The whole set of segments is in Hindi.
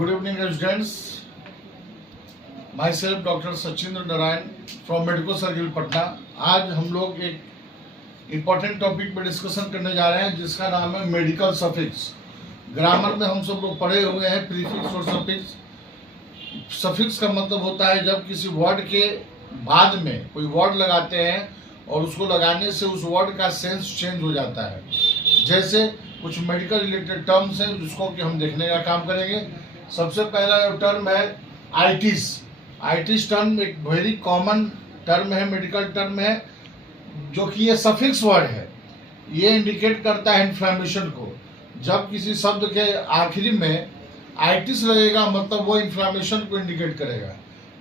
Good evening, residents. Myself, Dr. Sachindra Narayan from Medico Circle Patna. आज हम लोग एक इम्पोर्टेंट टॉपिक पे डिस्कशन करने जा रहे हैं जिसका नाम है मेडिकल सफिक्स। ग्रामर में हम सब लोग पढ़े हुए हैं प्रीफिक्स और सफिक्स। सफिक्स का मतलब होता है जब किसी वर्ड के बाद में कोई वर्ड लगाते हैं और उसको लगाने से उस वर्ड का सेंस चेंज हो जाता है। जैसे कुछ मेडिकल रिलेटेड टर्म्स हैं जिसको कि हम देखने का काम करेंगे। सबसे पहला जो टर्म है आइटिस। आइटिस टर्म एक वेरी कॉमन टर्म है, मेडिकल टर्म है, जो कि ये सफिक्स वर्ड है। ये इंडिकेट करता है इन्फ्लामेशन को। जब किसी शब्द के आखिरी में आइटिस लगेगा मतलब वो इन्फ्लामेशन को इंडिकेट करेगा।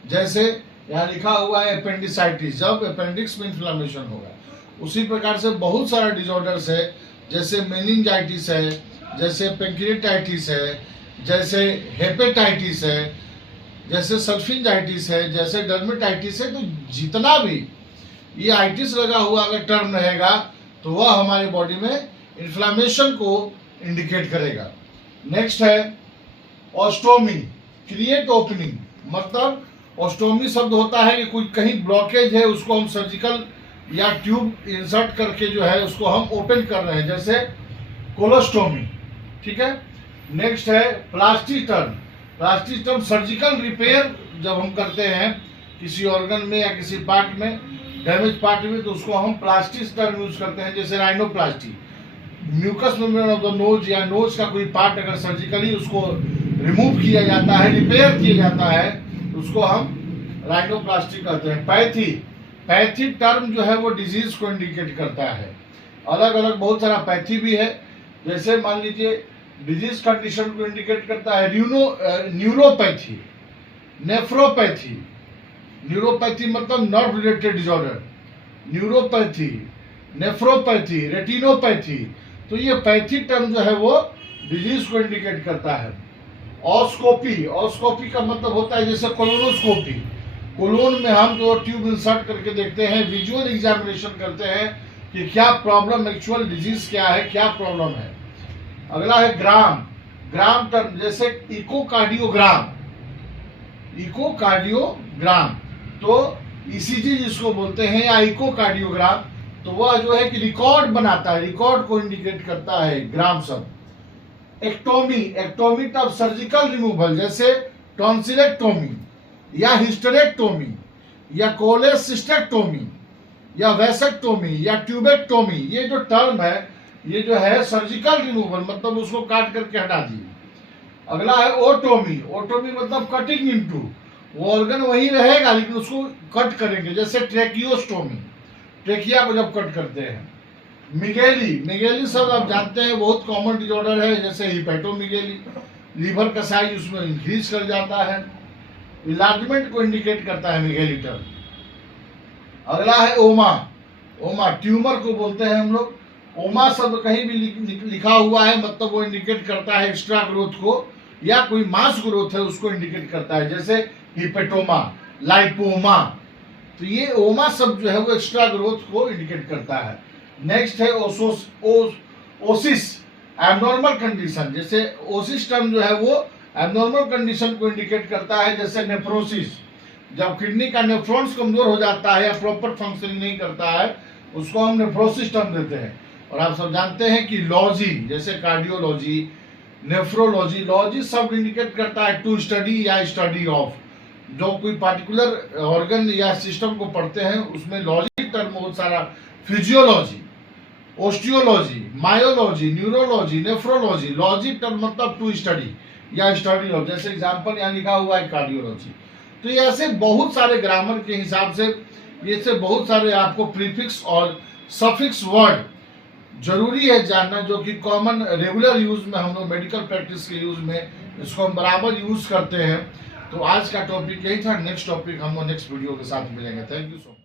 जैसे यहाँ लिखा हुआ है अपेंडिसाइटिस, जब अपेंडिक्स में इन्फ्लामेशन होगा। उसी प्रकार से बहुत सारा डिजॉर्डर्स है, जैसे मेनिंजाइटिस है, जैसे पेंक्रियाटाइटिस है, जैसे हेपेटाइटिस है, जैसे सल्फिंजाइटिस है, जैसे डर्मेटाइटिस है। तो जितना भी ये आइटिस लगा हुआ अगर टर्म रहेगा तो वह हमारे बॉडी में इन्फ्लामेशन को इंडिकेट करेगा। नेक्स्ट है ऑस्टोमी, क्रिएट ओपनिंग। मतलब ऑस्टोमी शब्द होता है कि कोई कहीं ब्लॉकेज है, उसको हम सर्जिकल या ट्यूब इंसर्ट करके जो है उसको हम ओपन कर रहे हैं, जैसे कोलोस्टोमी। ठीक है। नेक्स्ट है plastic term. Plastic term surgical repair जब हम करते हैं किसी ऑर्गन में या किसी पार्ट में, डैमेज पार्ट में, तो उसको हम प्लास्टिक टर्म यूज करते हैं, जैसे rhinoplasty. Mucous membrane of the nose या नोज का कोई पार्ट अगर सर्जिकली उसको रिमूव किया जाता है, रिपेयर किया जाता है, उसको हम राइनोप्लास्टी कहते हैं। पैथी टर्म जो है वो डिजीज को इंडिकेट करता है। अलग अलग बहुत सारा पैथी भी है। जैसे मान लीजिए डिजीज कंडीशन को इंडिकेट करता है न्यूरोपैथी, नेफ्रोपैथी। न्यूरोपैथी मतलब nerve related disorder, neuropathy, nephropathy, retinopathy. तो ये पैथी टर्म जो है वो डिजीज को इंडिकेट करता है। ऑस्कोपी, ऑस्कोपी का मतलब होता है जैसे कोलोनोस्कोपी। कोलोन में हम जो ट्यूब इंसर्ट करके देखते हैं, विजुअल एग्जामिनेशन करते हैं कि क्या प्रॉब्लम, एक्चुअल डिजीज क्या है, क्या प्रॉब्लम है। अगला है ग्राम। ग्राम टर्म जैसे इकोकार्डियोग्राम, इकोकार्डियोग्राम तो ईसीजी जिसको बोलते हैं या इकोकार्डियोग्राम, तो वह जो है कि रिकॉर्ड बनाता है, रिकॉर्ड को इंडिकेट करता है ग्राम शब्द। Ectomy, ectomy term surgical removal, जैसे टॉन्सिलेक्टोमी या हिस्टेरेक्टोमी या कोलेसिस्टेक्टोमी या वैसेक्टोमी या ट्यूबेक्टोमी। ये जो टर्म है ये जो है सर्जिकल रिमूवल, मतलब उसको काट करके हटा दिए। अगला है ओटोमी। ओटोमी मतलब कटिंग इनटू, वो ऑर्गन वही रहेगा लेकिन उसको कट करेंगे, जैसे ट्रेकियोस्टोमी, ट्रेकिया को जब कट करते हैं। मिगेली, मिगेली सब आप जानते हैं बहुत कॉमन डिसऑर्डर है, जैसे हिपेटोमिगेली। लीवर का साइज उसमें इंक्रीज कर जाता है, इलार्जमेंट को इंडिकेट करता है मिगेली टर्म। अगला है ओमा। ओमा ट्यूमर को बोलते हैं हम लोग। ओमा शब्द कहीं भी लिखा हुआ है मतलब वो इंडिकेट करता है एक्स्ट्रा ग्रोथ को, या कोई मास ग्रोथ है उसको इंडिकेट करता है, जैसे हिपेटोमा, लाइपोमा। तो ये ओमा शब्द जो है वो एक्स्ट्रा ग्रोथ को इंडिकेट करता है। नेक्स्ट है ओसिस, एबनॉर्मल कंडीशन। जैसे ओसिस टर्म जो है वो एबनॉर्मल कंडीशन को इंडिकेट करता है, जैसे नेफ्रोसिस, जब किडनी का नेफ्रॉन्स कमजोर हो जाता है या प्रॉपर फंक्शनिंग नहीं करता है उसको हम नेफ्रोसिस टर्म देते हैं। और आप सब जानते हैं कि लॉजी, जैसे कार्डियोलॉजी, नेफ्रोलॉजी, लॉजी सब इंडिकेट करता है टू स्टडी या स्टडी ऑफ। जो कोई पार्टिकुलर ऑर्गन या सिस्टम को पढ़ते हैं उसमें लॉजी टर्म बहुत सारा। Physiology, osteology, myology, neurology, nephrology. Logy term मतलब टू स्टडी या स्टडी ऑफ, जैसे एग्जाम्पल यहाँ लिखा हुआ है कार्डियोलॉजी। तो ये ऐसे बहुत सारे ग्रामर के हिसाब से ये से बहुत सारे आपको प्रीफिक्स और सफिक्स वर्ड जरूरी है जानना, जो कि कॉमन रेगुलर यूज में हम लोग मेडिकल प्रैक्टिस के यूज में इसको हम बराबर यूज करते हैं। तो आज का टॉपिक यही था। नेक्स्ट टॉपिक हम लोग नेक्स्ट वीडियो के साथ मिलेंगे। Thank you so much.